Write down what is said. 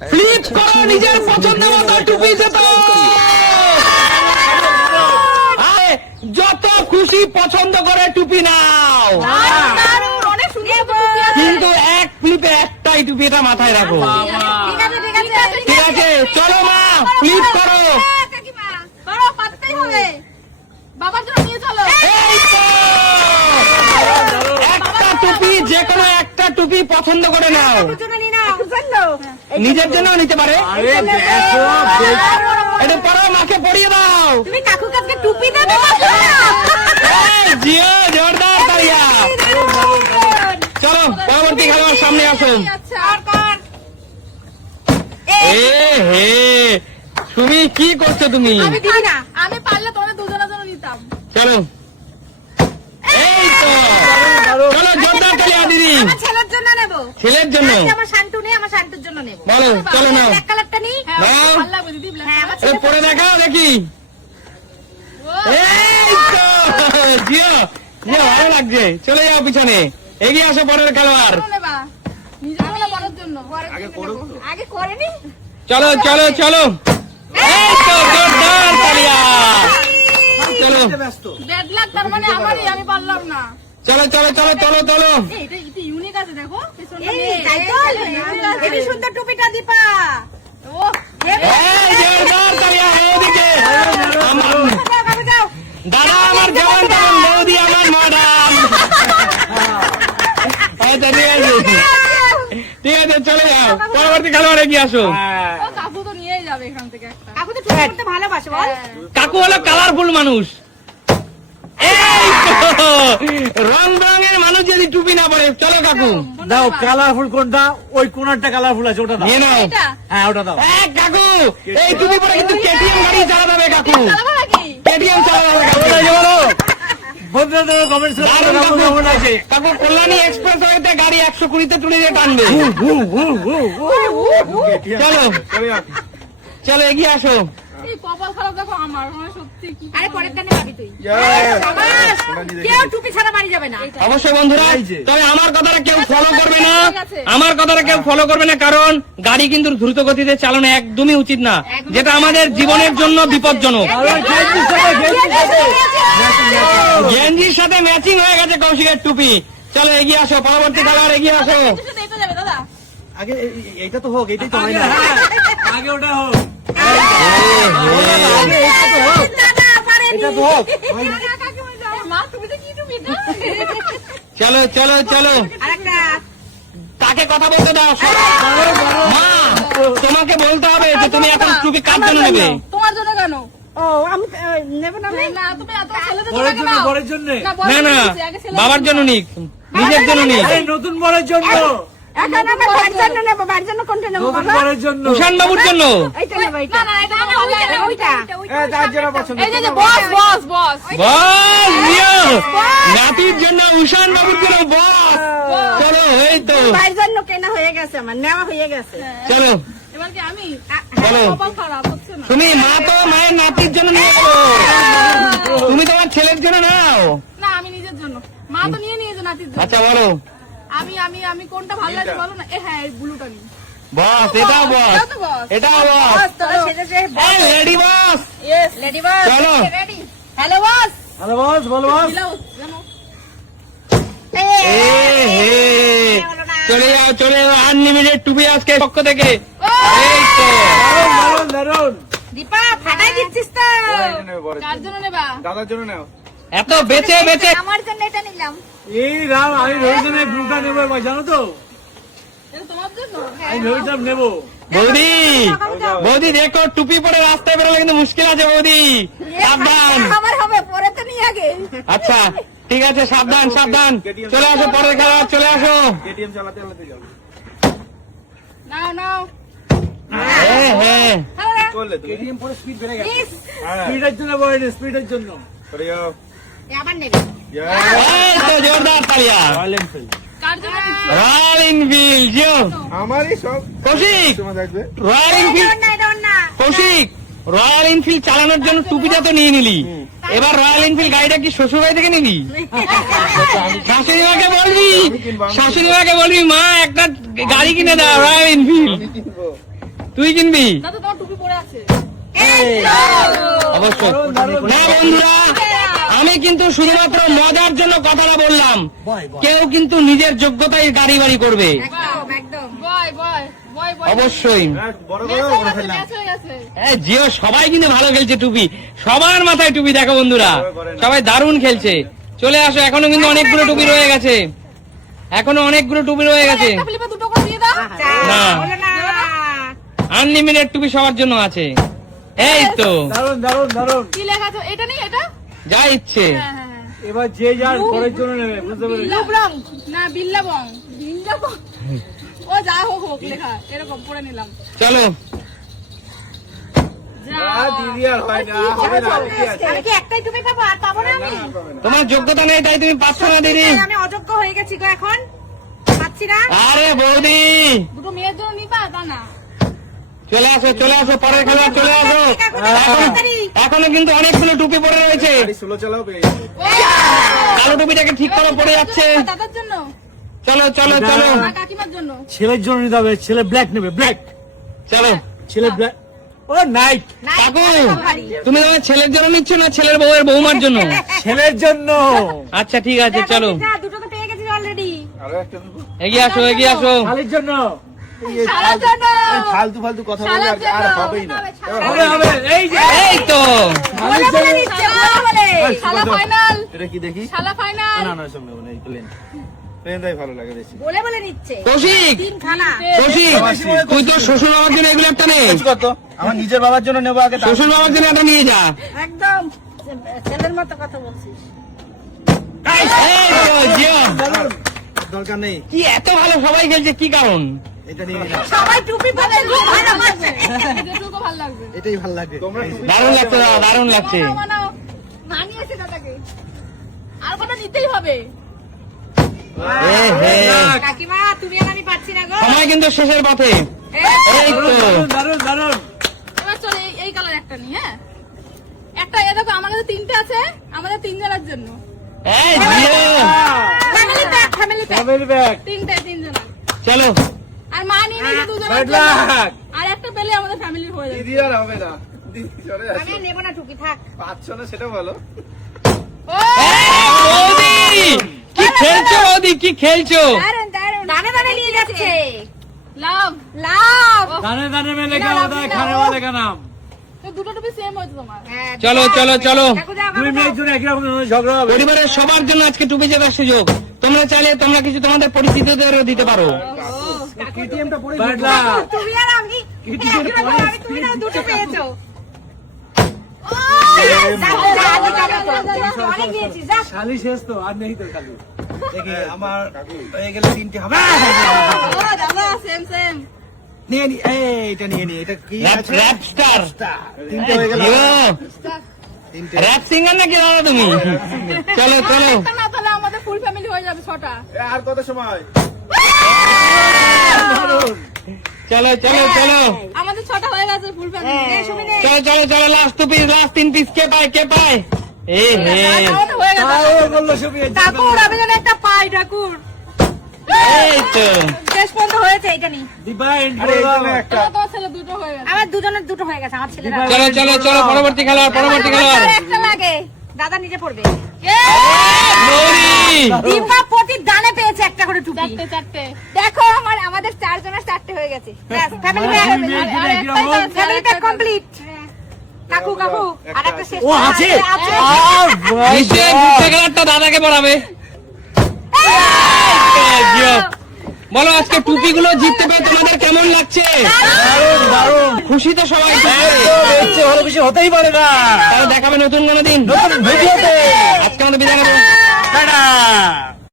Flip করো নিজের পছন্দ মতো টুপি যেত যত খুশি পছন্দ করে টুপি নাও, কিন্তু এক ফ্লিপে একটাই টুপি, এটা মাথায় রাখো। ঠিক আছে চলো মা ফ্লিপ করো। একটা টুপি, যে কোনো একটা টুপি পছন্দ করে নাও। নিজের জন্য নিতে পারে, এটা পরো, মাকে পরিয়ে দাও। তুমি কাকু কাকু টুপি দেবে? জিও জোরদার তালিয়া। চলো পরবর্তী খেলোয়াড় সামনে আসুন। হে তুমি কি করছো তুমি? আমি দিই না, আমি পারলে তোমাদের দুজনের জন্য নিতাম। চলো এই তো, চলো জোরদার তালিয়া দিদি। আমার ছেলের জন্য নেব। ছেলের জন্য? আমার শান্টু নেই, আমার শান্টুর জন্য নেব। বলো চলো নাও। ব্ল্যাক কালারটা নেই? নাও। ভালো লাগবে দিদি ব্ল্যাক। হ্যাঁ আমার এ ছেলে পরে দেখাও দেখি। এই তো জিও, জিও ভালো লাগছে। চলে যাও পিছনে, এগিয়ে আসো পরের খেলোয়াড়। নেবা নিজের জন্য বড়র জন্য। আগে করেনি। চলো চলো চলো, এই তো জোরদার তালিয়া। চলো ব্যাড লাক, তার মানে আমারই, আমি পারলাম না। চলো চলো চলো চলো চলো। এটা এটা ইউনিক আছে দেখো পেছনটা। তাই তো এই সুন্দর টুপিটা দীপা। ও এই জোরদার তালিয়া ওদিকে। দাদা আমার জওয়ান তখন, বৌদি আমার ম্যাডাম। আচ্ছা ঠিক আছে, ঠিক আছে চলে যাও, পরবর্তী খেলোয়াড় এগিয়ে আসো। ও কাকু তো নিয়েই যাবে এখান থেকে একটা। কাকু তো টুপি পরতে ভালোবাসে বল। কাকু হলো কালারফুল মানুষ। এই তো রং বেরঙের মানুষ যদি টুপি না পরে। চলো কাকু দাও কালারফুল কোনটা? ওই কোনটা কালারফুল আছে ওটা দাও। নিয়ে নাও। এটা হ্যাঁ ওটা দাও। কাকু এই টুপি পরে কিন্তু কেটিএম গাড়ি চালাতে হবে কাকু, চালাবো নাকি? কেটিএম চালাতে হবে কাকু। বন্ধুরা কমেন্টস দারুণ কাকু। কেমন আছে? কাকু কল্যাণী এক্সপ্রেস ওয়েতে গাড়ি 120-তে তুলে দিয়ে টানবে। চলো চলো এগিয়ে আসো। এই কপাল খারাপ দেখো আমার, মানে সত্যি কি। আরে পরেরটা নে ভাবি তুই। কেউ টুপি ছাড়া বাড়ি যাবে না। অবশ্যই বন্ধুরা, তবে আমার কথাটা কেউ ফলো করবে না, আমার কথাটা কেউ ফলো করবে না, কারণ গাড়ি কিন্তু দ্রুত গতিতে চালানো একদমই উচিত না, যেটা আমাদের জীবনের জন্য বিপজ্জনক। গেঞ্জির সাথে ম্যাচিং হয়ে গেছে কৌশিকের টুপি। চলো এগিয়ে আসো, পরবর্তী খেলোয়াড় এগিয়ে আসো। এইটা যাবে দাদা। আগে এইটা তো হোক, এইটাই তো হয় না। আগে ওটা হোক। দাদা পারেনি। এটা তো হোক। মা তুমি তো কি টুপি এটা? চলো চলো চলো, আরেকটা। তাকে কথা বলতে দাও। মা তোমাকে বলতে হবে যে তুমি এখন টুপি কার জন্য নেবে। তোমার জন্য কেন? ও আমি নেব না। না তুমি এত ছেলেদের বরের জন্য জন্য, নাও। বরের জন্য। না না, বাবার জন্য নিক, নিজের জন্য নিক। এই নতুন বরের জন্য, এখন আমি বাড়ির জন্য নেব। বাড়ির জন্য কোনটা নেব নতুন বাবা? বরের জন্য। উষান বাবুর জন্য। এইটা নেব, না এইটা। না এটা আমার ভালো লাগে না, ওইটা। তার জন্য পছন্দ। এই যে বস বস বস। বস জিও, নাতির জন্য উষান বাবুর জন্য বস। চলো এই তো, বাড়ির জন্য কেনা হয়ে গেছে, আমার নেওয়া হয়ে গেছে। চলো এবার কি আমি? চলো। কপাল খারাপ হচ্ছে না। তুমি মা তো মায়ের নাতির জন্য নিয়ে গেলো, তুমি তোমার ছেলের জন্য নাও। না আমি নিজের জন্য। মা তো নিয়ে নিয়েছে নাতির জন্য। আচ্ছা বলো আমি আমি আমি কোনটা ভালো লাগে বলো না। হ্যাঁ এই ব্লুটা নি। বস, এটাও বস, এটাও তো বস। এটাও বস। তোরা সেজেছে লেডি বস, ইয়েস লেডি বস। চলো। Ready. Hello boss. Hello boss, বলো বস। ব্লাউজ জানো। চলে যাও চলে যাও, আনলিমিটেড টুপি আজকে পক্ষ থেকে। এই তো দারুন দারুন। দীপা ফাটাই দিচ্ছিস তো। কার জন্য নেবা? দাদার জন্য নাও। এত বেচে বেচে। আমার জন্য এটা নিলাম। এই রাম, আমি ভেবেছিলাম এই ব্লুটা নেবো এবার, জানো তো? এটা তোমার জন্য? আমি ভেবেছিলাম নেবো। বৌদি বৌদি দেখো, টুপি পরে রাস্তায় বেরোলে কিন্তু মুশকিল আছে বৌদি, সাবধান। আমার হবে পরে তো নিয়ে আগে। আচ্ছা ঠিক আছে, সাবধান সাবধান। চলে আসো পরের খেলোয়াড়, চলে আসো। কেটিএম চালাতে চালাতে যাও। নাও নাও। হ্যাঁ হ্যাঁ, করলে তুমি কেটিএম পরে স্পিড বেড়ে গেছে। স্পিডের জন্য বলেনি, স্পিডের জন্য। আবার নেবে। এই তো জোরদার তালিয়া। কার জন্য নিচ্ছ? Royal Enfield Jio. আমারই সব কৌশিক, সময় থাকবে। রয়্যাল এনফিল্ড, না এটা না। কৌশিক রয়্যাল এনফিল্ড চালানোর জন্য টুপিটা তো নিয়ে নিলি, এবার রয়্যাল এনফিল্ড গাড়িটা কি শ্বশুর বাড়ি থেকে নিবি? শাশুড়ি মাকে বলবি, শাশুড়ি মাকে বলবি মা একটা গাড়ি কিনে দাও রয়্যাল এনফিল্ড। তুই কিনবি? দাদা তোমার টুপি পরে আছে। অবশ্যই না বন্ধুরা, আমি কিন্তু শুধুমাত্র মজার জন্য কথাটা বললাম। কেউ কিন্তু নিজের যোগ্যতায় গাড়ি বাড়ি করবে একদম একদম বয় বয় বয় বয় অবশ্যই। বড় ম্যাচ বড় হয়ে করে গেছে, ফেললাম। ম্যাচ হয়ে গেছে। জিও সবাই কিন্তু ভালো খেলছে, টুপি সবার মাথায় টুপি। দেখো বন্ধুরা, সবাই দারুণ খেলছে। চলে আসো, এখনো কিন্তু অনেকগুলো টুপি রয়ে গেছে, এখনো অনেকগুলো টুপি রয়ে গেছে। একটা ফ্লিপে দুটো করে দিয়ে দাও। না, আনলিমিটেড টুপি সবার জন্য আছে। এই তো দারুন দারুন দারুন। কি লেখা আছে? এটা নেই এটা? যা ইচ্ছে। হ্যাঁ হ্যাঁ হ্যাঁ। এবার যে যার ঘরের জন্য নেবে, বুঝতে পেরেছি। বিল্লাবং না বিল্লাবং বিল্লাবং ও যা হোক হোক লেখা এরকম পড়ে নিলাম। চলো দিদি আর হয় না, হবে না, দিদি আছে। আমি কি একটাই টুপি পাবো আর পাবো না আমি? তোমার যোগ্যতা নেই তাই তুমি পাচ্ছ না দিদি। আমি অযোগ্য হয়ে গেছি গো এখন, পাচ্ছি না। আরে বৌদি দুটো মেয়ের জন্য নিবা তা না? চলে আসো, চলে আসো, পরের খেলোয়াড় চলে আসো। এখনো কিন্তু অনেকগুলো টুপি পড়ে রয়েছে। গাড়ি স্লো চালাও পেয়ে যাবে। কালো টুপিটাকে ঠিক করে পড়ে যাচ্ছে। দাদার জন্য চলো চলো চলো না কাকিমার জন্য? ছেলের জন্য নিতে হবে, ছেলে ব্ল্যাক নেবে, ব্ল্যাক। চলো। ছেলে ব্ল্যাক, ও নাইট। কাকু, তুমি তোমার ছেলের জন্য নিচ্ছ না ছেলের বউয়ের বৌমার জন্য? ছেলের জন্য। আচ্ছা ঠিক আছে, চলো দুটো তো পেয়ে গেছি অলরেডি। আরো একটা দেবো। এগিয়ে আসো, এগিয়ে আসো। শালির জন্য। শালার জন্য ফালতু ফালতু কথা বলে শালার আর জন্য। হবেই না। হবে, হবে, এই যে। এই তো বলে বলে নিচ্ছে, বলে বলে। শালা ফাইনাল এটা কি দেখি? শালা ফাইনাল না না, সঙ্গে নেই, প্লেন। প্লেনটাই ভালো লাগে বেশি। বলে বলে নিচ্ছে। কৌশিক, তিনখানা। কৌশিক, তুই তো শ্বশুর বাবার জন্য এগুলো একটা নে। কত? আমার নিজের বাবার জন্য নেবো আগে। শ্বশুর বাবার জন্য একটা নিয়ে যা। একদম ছেলের মতো কথা বলছিস। এই তো, জিও। দরকার নেই, কি এত ভালো সবাই খেলছে, কি কারণ? এটা নিয়ে নিলাম। সবাই টুপি পরে ভালো লাগছে। যেটুকু ভালো লাগবে। এটাই ভালো লাগে। তোমরা দারুণ লাগছে দাদা, দারুণ লাগছে। মানাও, মানাও। মানিয়েছে দাদাকে। আর কটা নিতেই হবে। এ হে, কাকিমা তুমি আর আমি পাচ্ছি না গো। সময় কিন্তু শেষের পথে। এই তো দারুন দারুন। এবার চলে এই কালার একটা নি, হ্যাঁ একটা এ দেখো আমার কাছে তিনটে আছে আমাদের তিনজনের জন্য। এই Jio. Family pack, family pack. Family bag. তিনজনের। চলো আর মা নিয়ে নিয়েছে দুজনের Bad জন্য। luck. আর একটা পেলে আমাদের ফ্যামিলির হয়ে যাবে। দিদি আর হবে না। দিদি চলে আমি আসো। আর নেবো না টুপি, থাক। পাচ্ছ না সেটা বলো। ও বৌদি, কি খেলছো বৌদি, কি খেলছো? দারুন দারুন। দানে দানে নিয়ে যাচ্ছে। লাভ লাভ। দানে দানে में लिखा होता है खाने वाले का नाम। তো দুটো টুপি সেম হয়েছে তোমার। হ্যাঁ, চলো চলো চলো। কাকু যাও, দুই কাকু যাও। মেয়ের জন্য একই রকম ঝগড়া হবে। পরিবারের সবার জন্য আজকে টুপি জেতার সুযোগ। তোমরা চাইলে তোমরা কিছু তোমাদের পরিচিতদেরও দিতে পারো। কেটিএমটা পরে ব্যাড লাক। তুমি আর আমি একই রকম, আমি তুমি না দুটো পেয়েছো। অনেক দিয়েছিস, যা। শালি শেষ তো, আর নেই তো খালি। দেখি আমার হয়ে গেলে তিনটে হবে। ও দাদা সেম সেম। নিয়ে নি, এইটা নিয়ে নি। এটা কি আছে? Rap star. তিনটে হয়ে গেল। তিনটে। র‍্যাপ সিঙ্গার নাকি দাদা তুমি? চলো চলো একটা না তাহলে আমাদের ফুল ফ্যামিলি হয়ে যাবে 6টা। আর কত সময়? চলো চলো চলো আমাদের 6টা হয়ে গেছে ফুল ফ্যামিলি। এই সুমিনে, চলো চলো চলো, last two piece, last 3 piece. কে পায়, কে পায়? এ হে, আমাদের হয়ে গেছে। ও বললো সুবি। ঠাকুর আমি যেন একটা পাই, ঠাকুর। এই তো শেষ পর্যন্ত হয়েছে, এটা নি। দিবা এন্ড আরে এই জন্য একটা তোমার ছেলে দুটো হয়ে গেছে। আমার দুজনের দুটো হয়ে গেছে, আমার ছেলেরা। চলো চলো চলো, পরবর্তী খেলোয়াড়, পরবর্তী খেলোয়াড়। আমার একটা লাগে, দাদা নিজে পড়বে। গৌরী। দিব্যা প্রতি দানে পেয়েছে একটা করে টুপি। চারটে দেখো আমাদের চারজনের চারটে হয়ে গেছে। Family pack, family pack complete. কাকু কাকু আর একটা শেষ। ও আছে। নিশ্চয়ই বুঝতে খেলাটা দাদাকে পড়াবে। জিও। বলো আজকে টুপিগুলো জিততে পেরে তোমাদের কেমন লাগছে? খুশি তো সবাই? ভালো কিছু হতেই পারে না। তাহলে দেখাবে নতুন কোনো দিন। ভিডিওতে আজকে আমাদের বিদায় নেবো। টাটা।